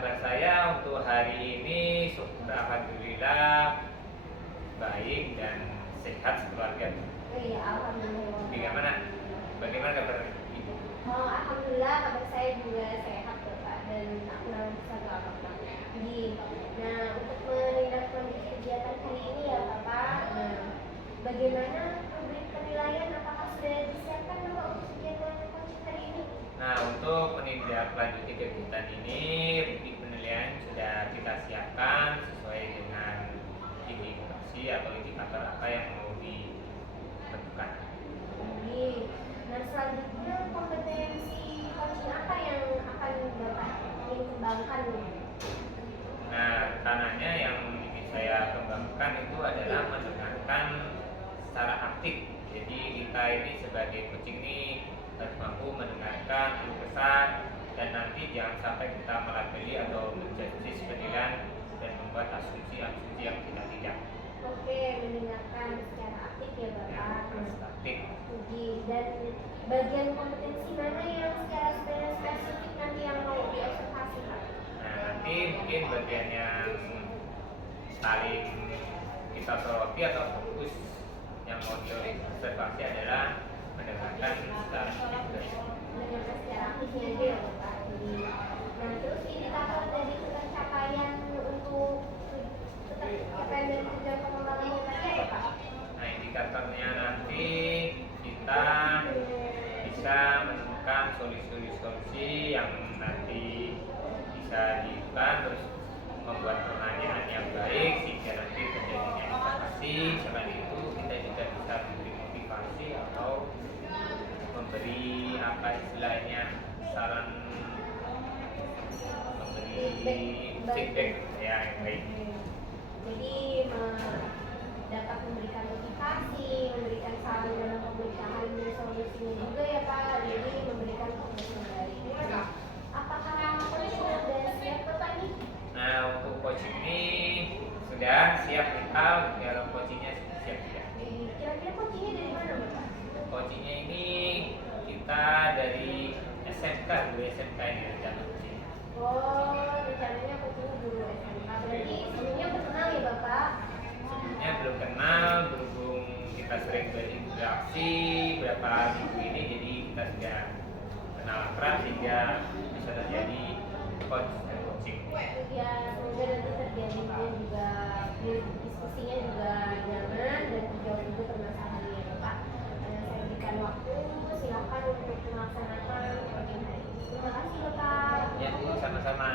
kabar saya untuk hari ini syukur alhamdulillah baik dan sehat sekeluarga. Iya, alhamdulillah. Bagaimana? Bagaimana kabar Ibu? Oh, alhamdulillah kabar saya juga sehat Bapak dan aman satu apapun. Jadi, nah untuk menindaklanjuti kegiatan hari ini ya Bapak, bagaimana memberi penilaian apakah sudah disiapkan Bapak untuk kegiatan coaching hari ini? Nah, untuk menindaklanjuti kegiatan ini, rubrik penilaian sudah kita siapkan sesuai dengan indikasi atau indikator apa yang mau ditentukan. Jadi, nah selanjutnya kompetensi coaching apa yang akan Bapak ingin kembangkan? Nah, rencananya yang ingin saya kembangkan itu adalah mendengarkan secara aktif. Jadi kita ini sebagai coaching ini harus mampu mendengarkan keluh kesah dan nanti jangan sampai kita melabeli atau menjudge penilaian dan membuat asumsi-asumsi yang tidak. Oke, mendengarkan secara aktif ya Bapak. Aktif. Dan bagian kompetensi mana yang secara spesifik nanti yang mau diobservasi Pak? Nah, nanti mungkin bagian yang paling kita soroti atau fokus yang mau diobservasi adalah mendengarkan secara aktif. Mendengarkan secara aktifnya aja ya Bapak. Nah terus indikator dari pencapaian untuk pencapaian dari tujuan pengembangannya tadi apa Pak? Nah, indikatornya nanti kita bisa menemukan solusi-solusi yang nanti bisa dilakukan, terus membuat pertanyaan yang baik sehingga nanti terjadinya interaksi. Selain itu kita juga bisa memberi motivasi atau memberi apa istilahnya saran, memberi feedback ya yang baik. Jadi dapat memberikan motivasi, memberikan saran dalam pemecahan solusinya juga ya Pak. Jadi memberikan komunikasi yang baik. Apakah coach sudah siap Bapak nih? Nah, untuk coaching ini sudah siap Mikal, dalam coachingnya siap tidak? Kira-kira coachingnya dari mana Bapak? Coachingnya ini kita dari SMK, dulu SMK ini rencana coaching. Oh, rencananya coachingnya dulu SMK. Berarti sebelumnya berkenal ya Bapak? Sebelumnya belum kenal, berhubung kita sering berinteraksi berapa minggu ini, jadi kita sudah kenal akrab sehingga bisa terjadi coach dan coaching. Ya, semoga nanti terjadinya juga diskusinya juga nyaman dan dijawab juga permasalahannya ya Bapak. Saya berikan waktu, silakan untuk melaksanakan coaching hari ini. Terima kasih Bapak. Ya, sama-sama.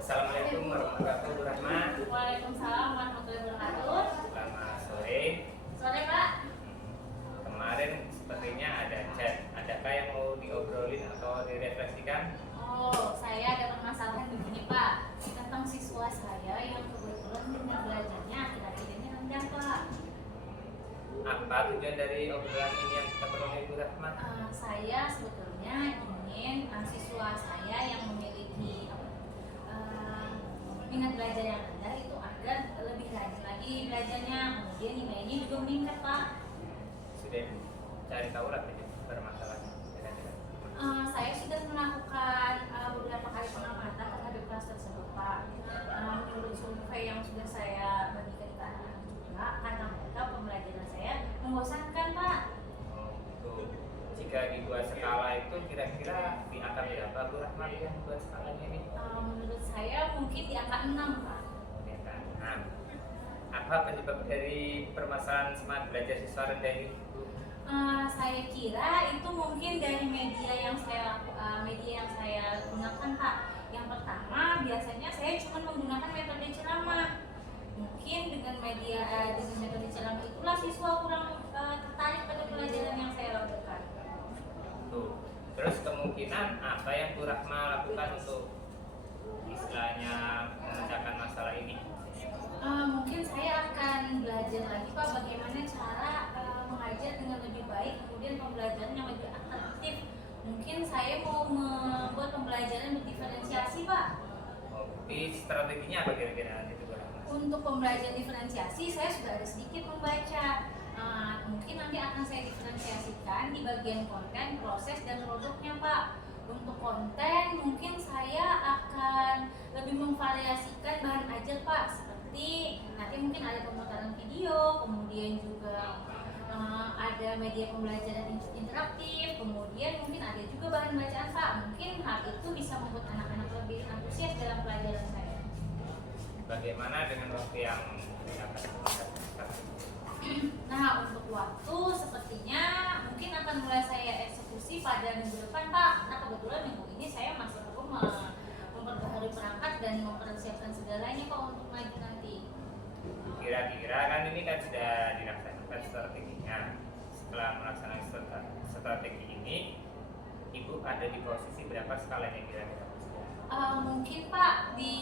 Assalamualaikum warahmatullahi wabarakatuh. Waalaikumsalam warahmatullahi wabarakatuh. Selamat sore. Sore Pak. Kemarin sepertinya ada chat. Adakah yang mau diobrolin atau direfleksikan? Oh, saya ada permasalahan begini Pak, tentang siswa saya yang kebetulan dengan belajarnya akhir-akhir ini rendah Pak. Apa tujuan dari obrolan ini yang kita perlu Ibu Rahmat? Saya sebetulnya ingin siswa saya yang memiliki minat belajar yang rendah itu agar lebih rajin lagi belajarnya, kemudian nilainya juga meningkat Pak. Sudah cari tahu lah permasalahannya. Saya sudah melakukan beberapa kali pengamatan terhadap kelas tersebut Pak. Menurut survei yang sudah saya bagikan ke anak-anak juga, karena mereka pembelajaran saya membosankan Pak. Tuh, jika dibuat skala itu kira-kira di angka berapa Bu Rahmat yang buat skalanya ini? Menurut saya mungkin di angka 6 Pak. Di angka 6. Apa penyebab dari permasalahan semangat belajar siswa rendah ini? Saya kira itu mungkin dari media yang saya gunakan Pak. Yang pertama biasanya saya cuma menggunakan metode ceramah. Mungkin dengan metode ceramah itulah siswa kurang tertarik pada pelajaran yang saya lakukan. Tuh. Terus kemungkinan apa yang Bu Rahma lakukan untuk istilahnya memecahkan masalah ini? Mungkin saya akan belajar lagi Pak bagaimana cara mengajar dengan lebih baik, kemudian pembelajaran yang lebih atraktif. Mungkin saya mau membuat pembelajaran berdiferensiasi Pak. Tapi strateginya apa kira-kira nanti Bu Rahma? Untuk pembelajaran diferensiasi saya sudah ada sedikit membaca. Mungkin nanti akan saya diferensiasikan di bagian konten, proses, dan produknya Pak. Untuk konten mungkin saya akan lebih memvariasikan bahan ajar Pak, seperti nanti mungkin ada pemutaran video, kemudian juga ada media pembelajaran interaktif, kemudian mungkin ada juga bahan bacaan Pak. Mungkin hal itu bisa membuat anak-anak lebih antusias dalam pelajaran saya. Bagaimana dengan waktu yang Nah, untuk waktu sepertinya mungkin akan mulai saya eksekusi pada minggu depan Pak. Nah, kebetulan minggu ini saya masih perlu memperbaharui perangkat dan mempersiapkan segalanya Pak untuk maju nanti. Kira-kira kan ini kan sudah dilaksanakan strateginya. Setelah melaksanakan strategi ini, Ibu ada di posisi berapa skalanya kira-kira? Mungkin Pak di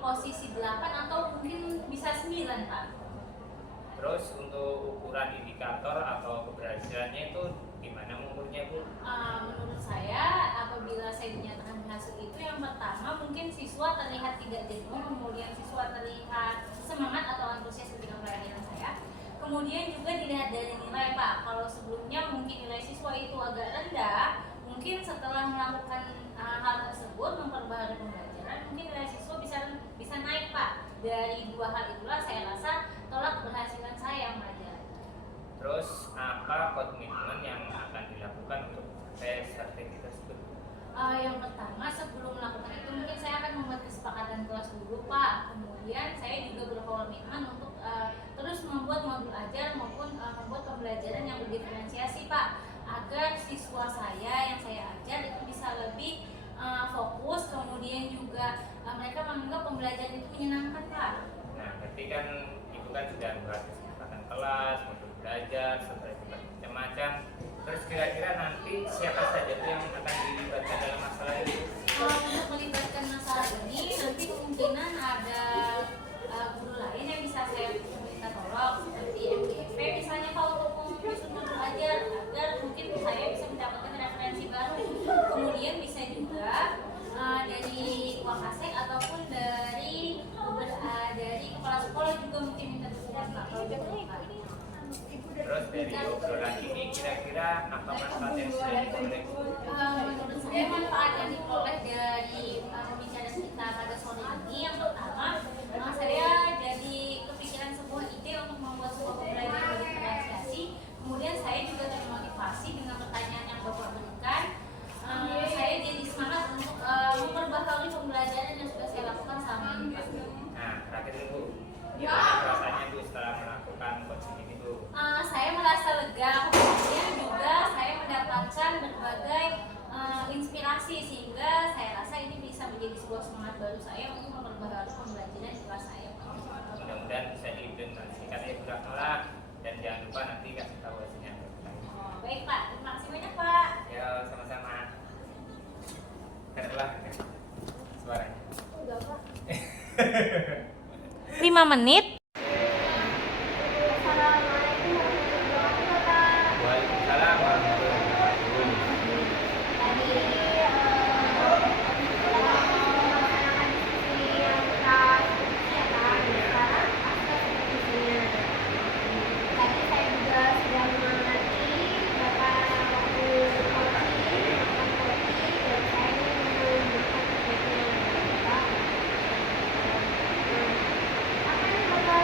posisi 8 atau mungkin bisa 9 Pak. Terus untuk ukuran indikator atau keberhasilannya itu gimana mengukurnya Bu? Menurut saya apabila saya dinyatakan berhasil itu yang pertama mungkin siswa terlihat tidak jenuh, kemudian siswa terlihat semangat atau antusias ketika pelajaran saya. Kemudian juga dilihat dari nilai Pak. Kalau sebelumnya mungkin nilai siswa itu agak rendah, mungkin setelah melakukan hal tersebut memperbaharui pembelajaran, mungkin nilai siswa bisa naik Pak. Dari dua hal itulah saya rasa tolak keberhasilan saya mengajar. Terus apa komitmen yang akan dilakukan untuk mencapai strategi tersebut? Yang pertama sebelum melakukan itu mungkin saya akan membuat kesepakatan kelas dulu Pak. Kemudian saya juga berkomitmen untuk terus membuat modul ajar maupun membuat pembelajaran yang berdiferensiasi Pak, agar siswa saya yang saya ajar itu bisa lebih fokus, kemudian juga mereka menganggap pembelajaran itu menyenangkan Pak. Nah, berarti kan Ibu kan sudah membuat kesepakatan kelas, modul belajar, setelah itu macam-macam. Terus kira-kira nanti siapa saja tuh yang akan dilibatkan dalam masalah ini? Untuk melibatkan masalah ini nanti kemungkinan ada guru lain yang bisa saya minta tolong, seperti MGP misalnya Pak, untuk menyusun modul ajar agar mungkin saya bisa mendapatkan referensi baru. Kemudian bisa juga dari Wakasek ataupun dari kepala sekolah juga mungkin minta dukungan Pak. Terus dari obrolan ini kira-kira apa manfaat yang sudah diperoleh? Menurut saya manfaat yang diperoleh dari pembicaraan kita pada sore ini yang pertama, saya jadi kepikiran sebuah ide untuk membuat sebuah pembelajaran berdiferensiasi. Kemudian saya juga termotivasi dengan pertanyaan yang Bapak berikan. Saya jadi semangat untuk memperbaharui pembelajaran yang sudah saya lakukan selama ini Pak. Nah, terakhir Bu, gimana perasaannya Bu setelah melakukan coaching ini Bu? Saya merasa lega, kemudian juga saya mendapatkan berbagai inspirasi, sehingga saya rasa ini bisa menjadi sebuah semangat baru saya untuk memperbaharui pembelajaran di kelas saya. Mudah-mudahan bisa diimplementasikan ya Bu Rahmala, dan jangan lupa nanti kasih tahu hasilnya. Baik Pak, terima kasih banyak Pak. Ya, sama-sama. Kenapa suaranya? Enggak Pak. 5 menit. Assalamualaikum warahmatullahi wabarakatuh. Waalaikumsalam warahmatullahi wabarakatuh. Tadi melaksanakan diskusi yang kita diskusi ya Kak. Sekarang pasca diskusinya. Tadi saya juga sudah mengerti berapa waktu coaching, dan saya ingin menunjukkan feedbacknya Bapak. Apa nih Bapak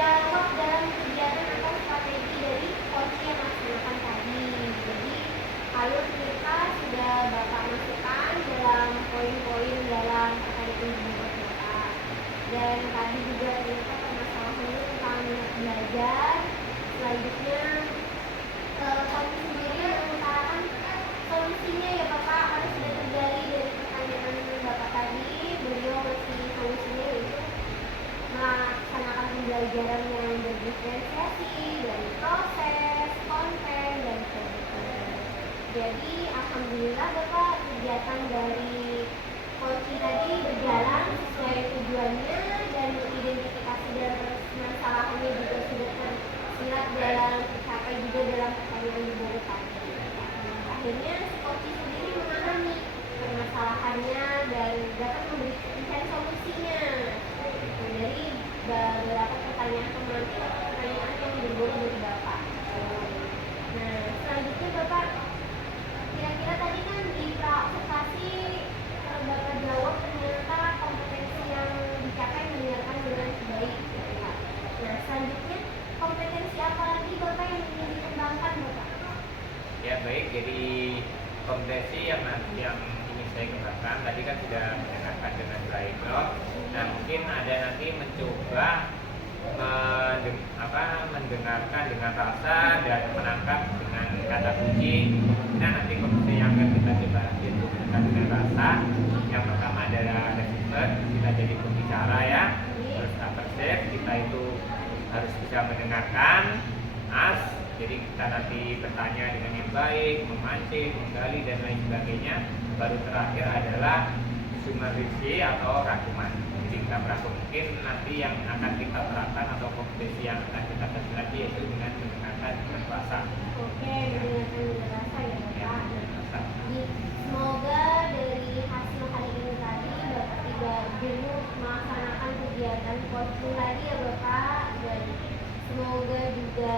jawab dalam kegiatan atau strategi dari coach yang melaksanakan tadi. Jadi alur kita sudah Bapak masukkan dalam poin-poin dalam akademi buat Bapak. Dan tadi juga ternyata permasalahannya tentang minat belajar. Selanjutnya kami sendiri mengutarakan solusinya ya Bapak, karena sudah tergali dari pertanyaan Bapak tadi. Beliau masih solusinya yaitu melaksanakan pembelajaran yang berdiferensiasi dari proses, konten, dan kegiatan. Jadi alhamdulillah Bapak, kegiatan dari coaching tadi berjalan sesuai tujuannya dan identifikasi dan permasalahannya juga sudah tersirat dalam tercapai juga dalam pertanyaan di bawah tadi. Akhirnya si coaching sendiri memahami permasalahannya dan dapat memberikan solusinya. Dari beberapa pertanyaan pertanyaan yang dibuat dari Bapak. Nah, selanjutnya Bapak, kira-kira tadi kan di praobservasi Bapak jawab ternyata kompetensi yang dicapai mendengarkan dengan baik. Nah, selanjutnya kompetensi apa lagi Bapak yang ingin dikembangkan Bapak? Ya baik, jadi kompetensi yang ingin saya kembangkan tadi kan sudah mendengarkan dengan baik, loh. Nah mungkin ada nanti mencoba mendengarkan dengan rasa dan menangkap dengan kata kunci. Nah nanti kompetensi yang akan kita coba itu mendengar dengan rasa. Yang pertama adalah receiver, kita jadi pembicara ya. Terus appreciate, kita itu harus bisa mendengarkan. As, jadi kita nanti bertanya dengan yang baik, memancing, menggali dan lain sebagainya. Baru terakhir adalah sumerisi atau rangkuman. Jadi kita merangkum, mungkin nanti yang akan kita terapkan atau kompetensi yang akan kita kasih lagi yaitu dengan mendengarkan dengan rasa. Oke, mendengarkan dengan rasa ya Bapak. Rasa. Jadi, semoga dari hasil hari ini tadi Bapak tidak jenuh melaksanakan kegiatan coaching tadi ya Bapak, dan semoga juga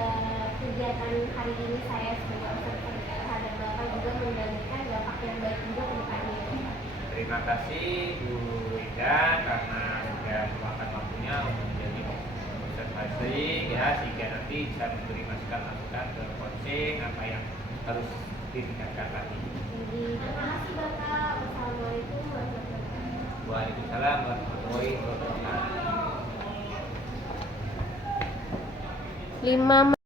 kegiatan hari ini saya sebagai observer terhadap Bapak juga menggantikan Bapak yang baik juga ke depannya ya Bapak. Terima kasih Bu Ida karena sudah meluangkan waktunya untuk menjadi observasi ya, sehingga nanti bisa memberi masukan-masukan ke coaching apa yang harus ditingkatkan lagi. Jadi terima kasih Bapak. Wassalamualaikum warahmatullahi wabarakatuh. Waalaikumsalam warahmatullahi wabarakatuh. 5